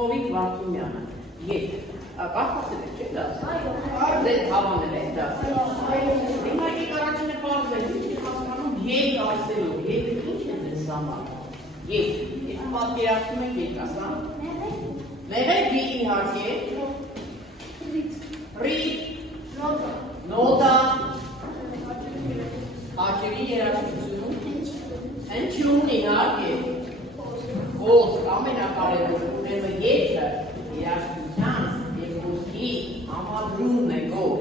Հովիկ Վարդումյանը, ետ, կարպասել եք, չէ դաս, դե հավանել եք դաս, հիմա եք առաջինը պարզել, ինչ եք հասկանում ետ ասելով, ետ ինչ է ձեզ համար, ետ, ետ պատկերացնում եք ետ ասա, մեղեք բի իհարկե, ռիտ, նոտա, հաճերի երաշխություն, հնչյուն իհարկե, խոսք ամենակարևորը ուրեմն ետքը երաշխության և խոսքի համադրումն է գոր,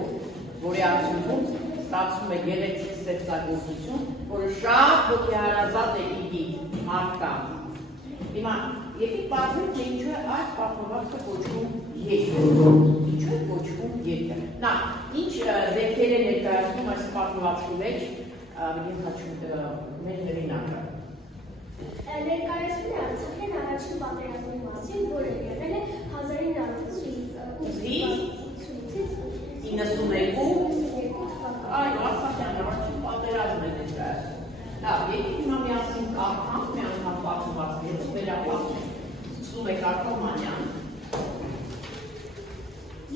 որի արդյունքում ստացվում է գեղեցիկ ստեղծագործություն, որը շատ հոգեհարազատ է պիտի մարդկանց։ Հիմա եկեք պարզենք, թե ինչու է այս պատմվածքը կոչվում ետքը, ինչու է կոչվում ետքը։ Նա ինչ դեպքեր է ներկայացնում այս պատմվածքի մեջ մեր հեղինակը։ Ներկայացնում է Արցախյան առաջին պատերազմի մասին, որը եղել է 1992 այո, Արցախյան առաջին պատերազմն է ներկայացնում։ Լավ, եկեք հիմա միասին կարդանք, մի անգամ պատմվածքից վերապատմենք։ Սկսում է Կարպոմանյան։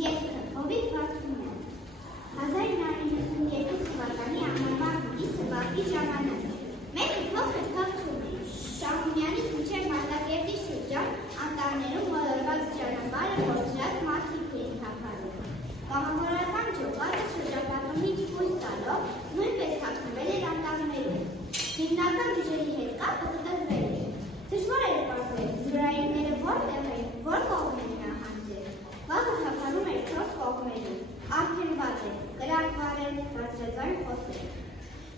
Ետքը, Հովիկ Վարդումյան, 1992 թվականի ամառվա հունիսը վաղի ժամանակ։ Մենք փոքր փախչում էինք Շահումյանից մինչև Մարտակերտի շրջան, անտառներում մոլորված ճանապարհը կորցրած մարդիկ էին թափառում։ Կամավորական ջոկատը շրջապատումից խույս տալով նույնպես թաքնվել էր անտառներում։ Հիմնական ուժերի հետ կապը կտրվել էր։ Դժվար էր պարզել զորայինները որտեղ էին, որ կողմերին նահանջել։ Վաղը թափառում էր 4 կողմերում, արգելված էր, կրակվարել, բարձրաձայն խոսել։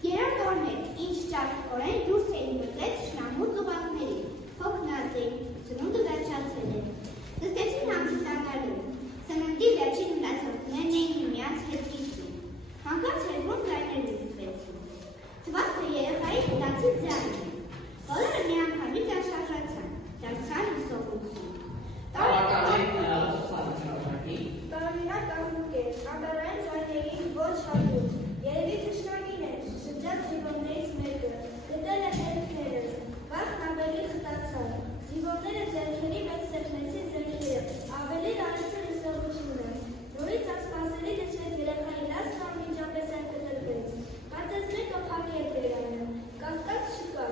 Երրորդ օրն էր, ինչ ճարպկորեն դուրս էին գծել թշնամու ծուղակների, հոգնած էին, սնունդը վերջացել էր։ Նստեցին հանդիսանալու, սննդի վերջին մնացորդներն էին միմյանց հետ կիսում։ Հանկարծ հերվում ձայներ լսվեցին։ Թվացքը երեխայի հտացի ձայն էր։ Բոլորը միանգամից անշարժացան, դարձան հուսողություն։ Տարօրինակ աղմուկ էր, անտառային ձայների ոչ հատուկ։ Երևի թշնամին էր, շրջած զինվորներից մեկը, գտել է հետքերը, վաղն ավելի խտացավ, զինվորները ձեռքերի մեջ սեղմեցին ձեռքերը, ավելի լարեցին հսողությունը, նորից ասպասելի դժվեց երեխայի լացն անմիջապես այնկտրվեց, կարծես մեկը փակ է բերանը, կասկած չկա,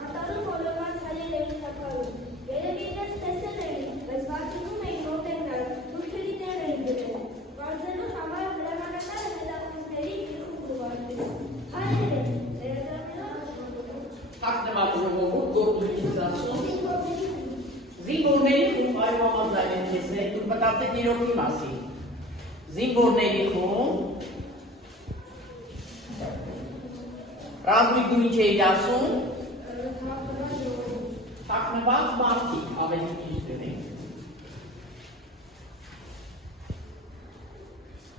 անտառում մոլորված հայեր էին թափառում, երևի իրենց տեսել էին, բայց վարձնում էին մոտենալ, թուրքերի տեղ էին գտել, վարձելու համար հրամանատարը հետախուզների գլխում գուվարվեց, հայեր են, Թաքնված ժողովուրդ գործունեությունից ասում զինվորների խումբ այո համաձայն են քեզ հետ, դուք մտածեք իրոքի մասին։ Զինվորների խումբ Ռազմիկ դու ինչ էիր ասում։ Թաքնված մարդիկ ավելի ճիշտ են։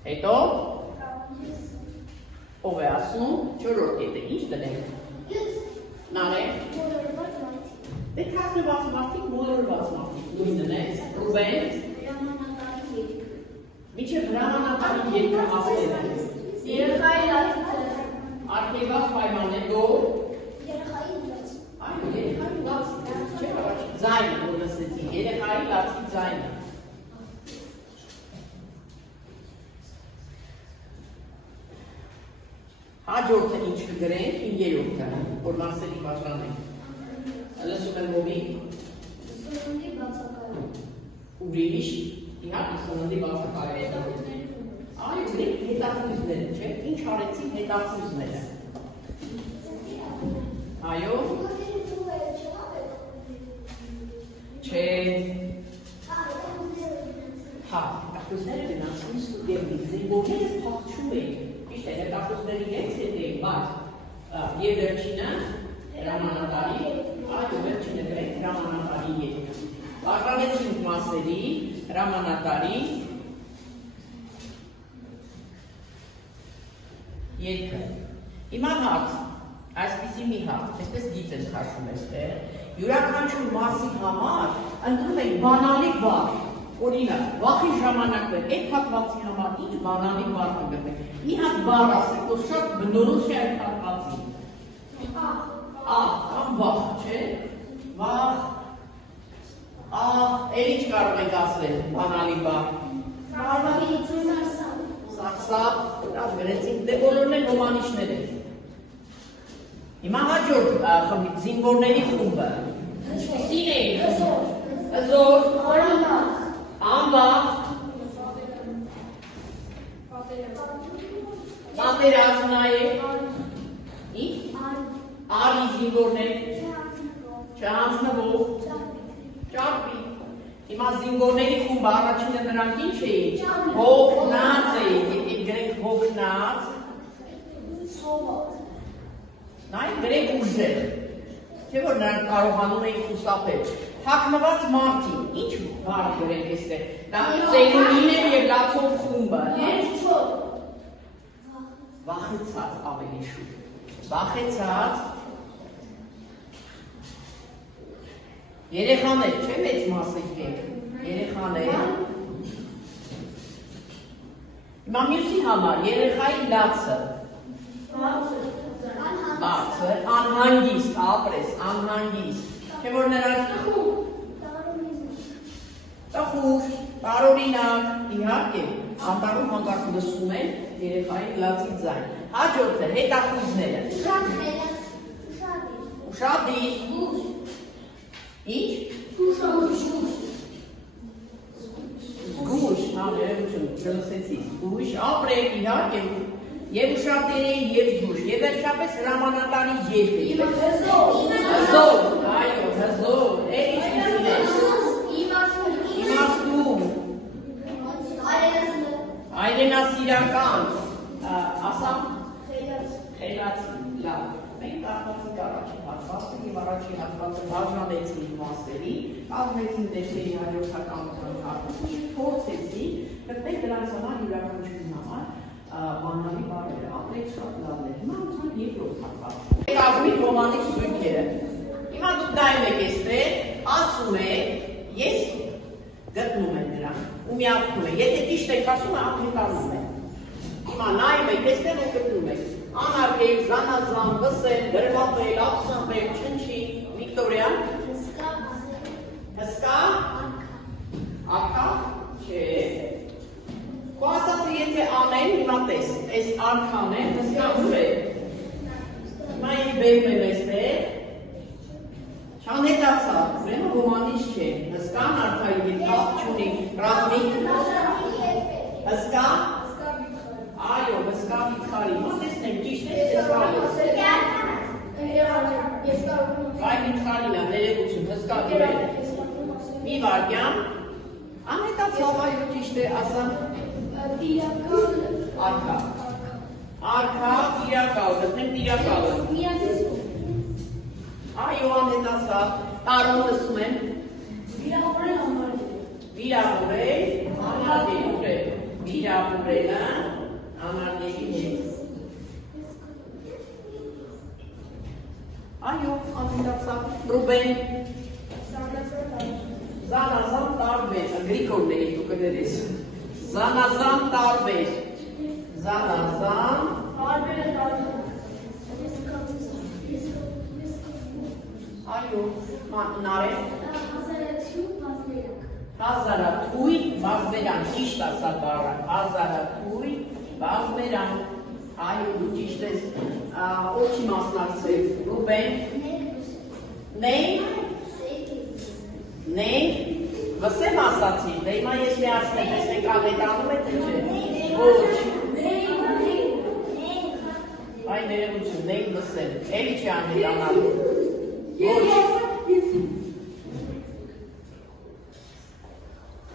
Հետո ով է ասում, չորրորդ կետը ինչ դնենք։ Նարեկ, դե թաքնված մարդիկ, մոլորված մարդիկ, նույնն է, Ռուբեն, միջև հրամանատարի երկը հասել է, երեխայի լացիցը, արգելված պայման է, գոր, երեխայի լաց, այո, երեխայի լացիցը, չէ առաջին, ձայնը, որ լսեցի, երեխայի լացի ձայնը, հաջորդը ինչ կգրենք, երրորդը, որ Մարսելի պատրանենք։ Լսում եմ ովի։ սննդի բացակայում։ Ուրիշ, իհարկե սննդի բացակայում։ Այո, գրենք հետախույզները, չէ՞, ինչ արեցին հետախույզները։ Այո։ Չէ։ Հա, հետախույզները գնացին ստուդենտի, զինվորները փախչում էին։ Ճիշտ է, հետախույզների հետ էին, բայց եւ վերջինը հրամանատարի, այո, վերջինը գրենք հրամանատարի ետքը։ Արտանեցին մասերի հրամանատարի ետքը։ Հիմա հարց, այսպիսի մի հարց, այսպես գիծ են քաշում այստեղ, յուրաքանչյուր մասի համար ընտրում են բանալի բառ։ Օրինակ, վախի ժամանակ այդ հատվածի համար ինչ բանալի բառ կգտնենք։ Մի հատ բառ ասեք, որ շատ բնորոշ է այդ հատվածին։ Կամ վախ, չէ՞։ Վախ, Էլի չկարող եք ասել, բանալի բան։ Սարսափ, լավ գրեցինք, դե բոլորն են հոմանիշներ են։ Հիմա հաջորդ զինվորների խումբը։ Ինչպիսին էին։ Հզոր, անվախ, պատերազմ նայեք, արի զինվորներ, չհանձնվող, ճարպի։ Հիմա զինվորների խումբը առաջինը նրանք ինչ էին, հոգնած էին, եկեք գրենք հոգնած, նայեք գրենք ուժեղ, չէ որ նրանք կարողանում էին խուսափել, թաքնված մարդի, ինչ բառ գրենք էստեղ, դա ծերունիներ և լացող խումբը, վախեցած ավելի շուտ, վախեցած, երեխաներ, չէ մեծ մասը եք, երեխաներ, հիմա մյուսի համար, երեխայի լացը, բարձր, անհանգիստ, ապրես, անհանգիստ, չէ որ նրանք տխուր, տարօրինակ, իհարկե, անտառում հանկարծ լսում են երեխայի լացի ձայն, հաջորդը հետախույզները, ուշադիր, Ինչ? Գուշ, ներողություն, չլսեցի, գուշ, ապրեք, իհարկե, և ուշադիր և զգուշ, և վերջապես հրամանատարի ետ է, հզոր, այո, հզոր, իմաստուն, այրենասիրական, ասամ, խելացի, լավ, մենք կարողացինք առաջին հատվածը և առաջին հատվածը բաժանեցինք մասերի, կազմեցինք դեպքերի հաջորդականության հատուցի, փորձեցինք, գտնել դրանց համար յուրաքանչյուրի համար բանալի բառերը, ապրեք շատ լավն է, հիմա անցանք երկրորդ հատվածը։ Կազմի հոմանիշ զույգերը։ Հիմա դուք նայում եք էստեղ, ասում եք, ես գտնում եմ նրան, ու միացնում եք, եթե ճիշտ եք ասում, ափետանում եք։ Հիմա նայում եք էստեղ ու գտնում եք։ Անարգել, զանազան, վսել, գրվապել, ափսնվել, չնչի, Վիկտորիա։ Հսկա։ Ակա։ Չէ։ Քո ասածը եթե անեն, հիմա տես, այս արքան է, հսկա ուր է։ Հիմա ես բերում եմ էստեղ։ Չանհետացավ, ուրեմն հոմանիշ չէ, հսկան արքայի հետ կապ չունի, ռազմիկ։ Հսկա։ Այո, հսկա վիթխարի, հիմա տեսնենք, ճիշտ է, Այ վիթխարին է, ներողություն, հսկա վիթխարի։ Մի վարկյան, անհետացավ, այո, ճիշտ է, ասա։ Արքա։ Արքա, տիրակալ, գտնենք տիրակալը։ Այո, անհետացավ, տարում լսում եմ։ Վիրավորել, վիրավորելը, անարգելի հետ։ Այո, անհետացավ, Ռուբեն։ Զանազան տարբեր, գրիգորների դու կներես։ Զանազան տարբեր։ Զանազան Այո, նարե։ Հազարաթույն բազմերան, ճիշտ ասա բառը, հազարաթույն բազմերան, այո, դու ճիշտ ես, ոչի մասնակցել, Ռուբեն, նենք, վսեմ ասացի, դե հիմա ես միացնեմ, տեսնենք աղետանում է թե չէ, ոչ, այ ներողություն, նենք վսեմ, էլի չի անհետանալու, ոչ,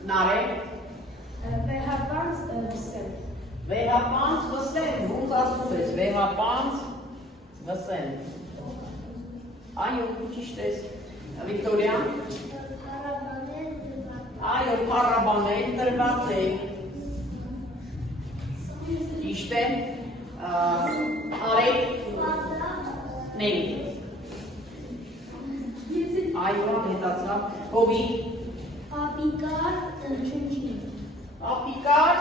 Նարե, վեհապանց վսեն, ոնց ասում ես, վեհապանց վսեն, այո, ճիշտ ես, Վիկտորիա, այո, փառաբանել տրված է, ճիշտ է, արեք, նենք, այո, հետացավ, հովի, Ապիկար, չնչին։ Ապիկար,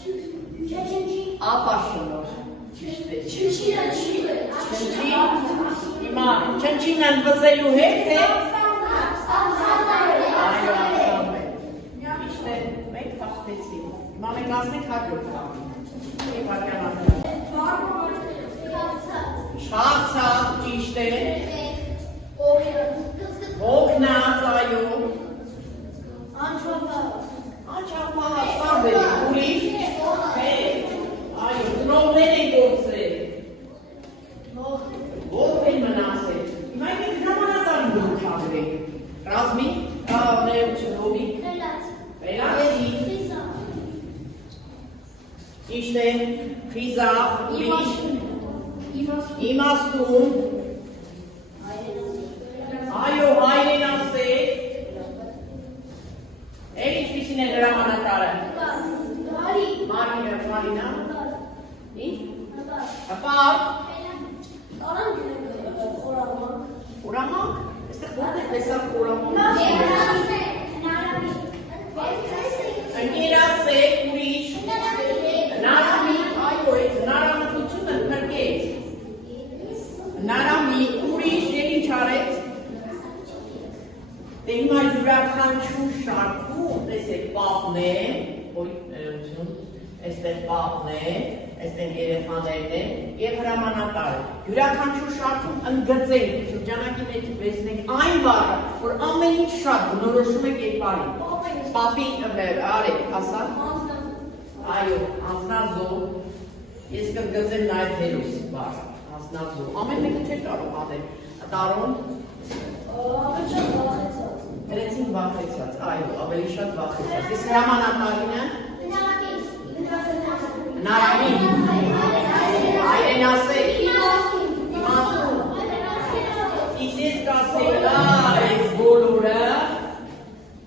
չնչին։ ապաշնոր, ճիշտ է, Չնչին։ Հիմա, չնչինն վզելու հետ է, այո, ասենք հաջորդ բառը։ Շացած, ճիշտ է։ Հոգնած, այո։ Անչափահաս, տարբեր է, ուրիշ։ Այո, ծնողներ են գործել։ Ով են մնացել։ Հիմա եք ժամանակային դուք հավրեք։ Ռազմի, ներողություն, հովի։ Վերացի։ Ճիշտ է, խիզախ, ուրիշ։ Իմաստուն։ Այո, հայրենասեր։ Էլ ինչպիսին է հրամանակարը։ Մարինա։ Ինչ։ Հպար։ Խորամանկ։ Այստեղ ո՞րն է տեսակ խորամանկ։ Ընկերասեր, ուրիշ։ Հնարամի, այո, այդ հնարամտությունը փրկեց։ Հնարամի, ուրիշ, և ինչ արեց։ Դե հիմա յուրաքանչյուր շարքում, տեսեք, պապն է, այստեղ պապն է, այստեղ երեխաներն են և հրամանակարը։ Յուրաքանչյուր շարքում ընդգծենք, շրջանակի մեջ վերցնենք այն բառը, որ ամեն ինչ շատ բնորոշում է կերպարին։ Պապի, արեք, ասա։ Այո, անձնազո, ես կընդգծեմ նաև հերոս բառը, անձնազո։ Ամեն մեկը չէ կարող անել։ Տարոն։ Գրեցին վախեցած, այո, ավելի շատ վախեցած։ Ես հրամանակարինը։ Հնարամին, հայրենասեր, իմաստուն, իսկ ես կասեի այս բոլորը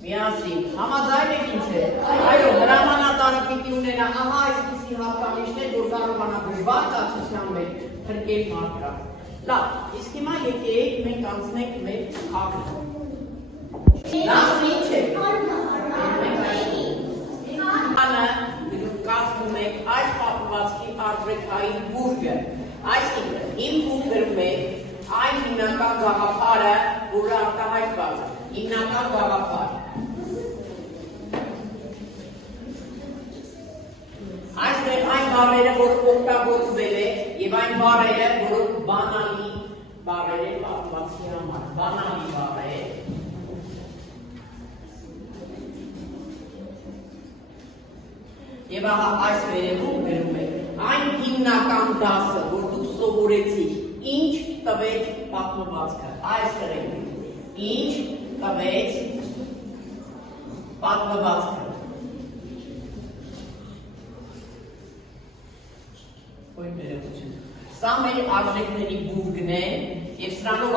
միասին, համաձայն եք ինչ է, այո, հրամանատարը պիտի ունենա, ահա այսպիսի հատկանիշներ, որ կարողանա բժվար կացության մեջ փրկել մարդկանց։ Լավ, իսկ հիմա եկեք մենք անցնենք մեր խաղը։ Լավ ինչ է։ Կազմում եք այս պատմվածքի արժեքային բուրգը, այսինքն իմ բուրգրում եք այն հիմնական գաղափարը, որը արտահայտված է, հիմնական գաղափար։ Այստեղ այն բառերը, որը օգտագործվել է, եւ այն բառերը, որոնք բանալի բառեր են պատմվածքի համար, բանալի բառեր։ Եվ ահա այս վերևում գրում է, այն հիմնական դասը, որ դուք սովորեցիք, ինչ տվեց պատմվածքը, այստեղ է գրում, ինչ տվեց պատմվածքը։ Սա մեր արժեքների բուրգն է, և սրանով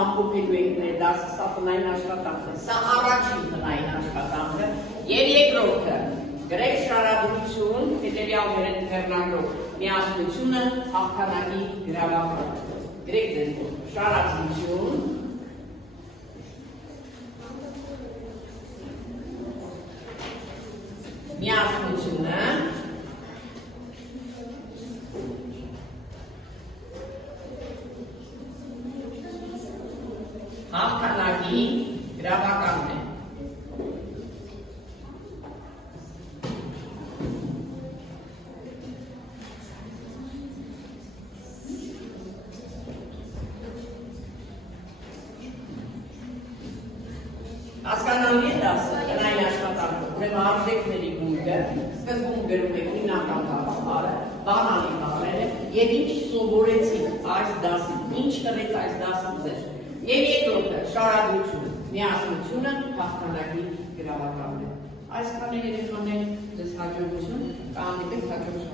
ամփոփելու ենք մեր դասը, սա տնային աշխատանքն է, սա առաջին տնային աշխատանքը, և երկրորդը գրեք շարադրություն, հետևյալներ են վերնագրով, միասնությունը, հաղթանակի գրավապարը։ Գրեք ձեզ շարադրություն, միասնությունը, հաղթանակի գրավականն է։ Հասկանալի է դասը, տնային աշխատանքը, ուրեմն արժեքների բուրգը, սկզբում գրում եք հիմնական գաղափարը, բանալի բառերը և ինչ սովորեցիք այս դասին, ինչ տվեց այս դասը ձեզ։ Եվ երկրորդը շարադրություն, միասնությունը, հաղթանակի գրավականն է։ Այսքան երեխաներ ձեզ հաջողություն, կհանդիպենք հաջորդ